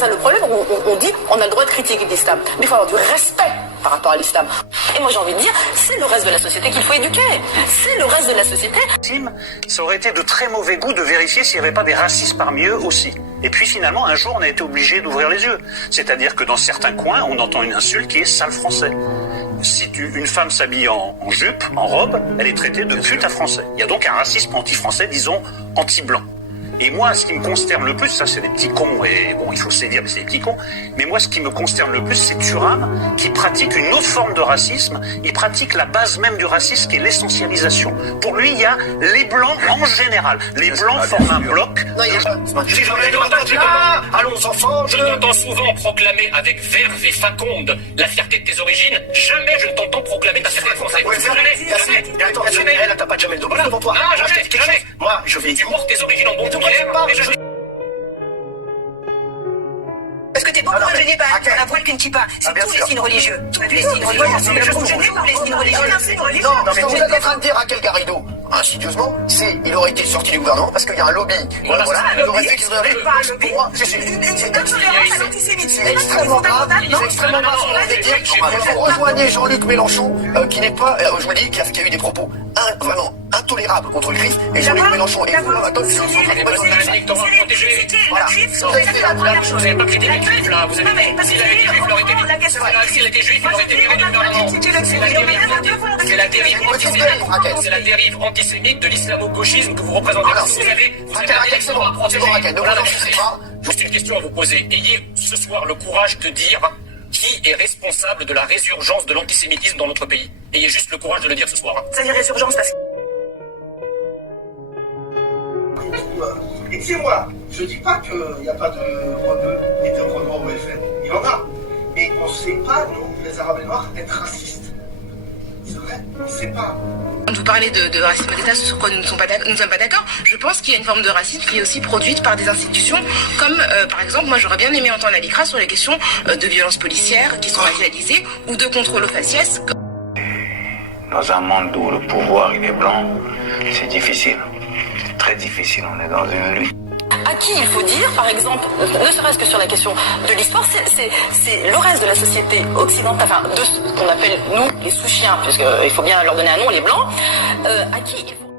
ça le problème. On dit on a le droit de critiquer l'islam, mais il faut avoir du respect par rapport à l'islam. Et moi j'ai envie de dire, c'est le reste de la société qu'il faut éduquer. C'est le reste de la société. Ça aurait été de très mauvais goût de vérifier s'il n'y avait pas des racistes parmi eux aussi. Et puis finalement, un jour, on a été obligé d'ouvrir les yeux. C'est-à-dire que dans certains coins, on entend une insulte qui est sale français. Si une femme s'habille en jupe, en robe, elle est traitée de pute à français. Il y a donc un racisme anti-français, disons, anti-blanc. Et moi, ce qui me consterne le plus, ça c'est des petits cons, et bon, il faut se les dire, mais c'est des petits cons, mais moi, ce qui me consterne le plus, c'est Thuram, qui pratique une autre forme de racisme. Il pratique la base même du racisme, qui est l'essentialisation. Pour lui, il y a les Blancs en général. Les Blancs forment un bloc. Allons enfants, je t'entends souvent proclamer avec verve et faconde la fierté de tes origines. Jamais je ne t'entends proclamer ta fierté française. Jamais. Elle t'as pas jamais le dos devant toi. Non, jamais. Moi, je vais. Tu portes tes origines en bon pied. Parce que t'es beaucoup gêné par la voile qu'une kippa. C'est tous les signes religieux. Tous les signes religieux. Je suis gêné par les signes religieux. Non, mais ce que vous êtes en train de dire à Raquel Garrido, insidieusement, il aurait été sorti du gouvernement parce qu'il y a un lobby. Voilà, il aurait fait qu'il serait arrivé. Pour moi, c'est extrêmement grave. C'est extrêmement grave ce que vous allez dire. Vous rejoignez Jean-Luc Mélenchon, qui n'est pas, je vous dis, qui a eu des propos vraiment intolérables contre le Christ. Et Jean-Luc Mélenchon et vous, maintenant, vous êtes en train de mettre vous n'avez pas critiqué le juif là, vous avez dit s'il avait été juif, il aurait été libre. S'il était juif, il aurait été viré du gouvernement. C'est la dérive antisémite de l'islamo-gauchisme que vous représentez. Vous avez un droit à protéger. Juste une question à vous poser. Ayez ce soir le courage de dire qui est responsable de la résurgence de l'antisémitisme dans notre pays. Ayez juste le courage de le dire ce soir. Ça dit résurgence parce que... Excusez-moi, je dis pas qu'il n'y a pas de rebeux et de rebeux au FN. Il y en a. Mais on ne sait pas, nous, les Arabes et Noirs, être racistes. C'est vrai, on ne sait pas. Quand vous parlez de racisme d'État, sur quoi nous ne sommes pas d'accord, je pense qu'il y a une forme de racisme qui est aussi produite par des institutions comme, par exemple, moi j'aurais bien aimé entendre l'ICRA sur les questions de violences policières qui sont racialisées ou de contrôle aux faciès. Dans un monde où le pouvoir il est blanc, c'est difficile. C'est très difficile, on est dans une lutte. À qui il faut dire, par exemple, ne serait-ce que sur la question de l'histoire, c'est le reste de la société occidentale, enfin de ce qu'on appelle nous les sous-chiens, puisqu'il faut bien leur donner un nom, les blancs, à qui il faut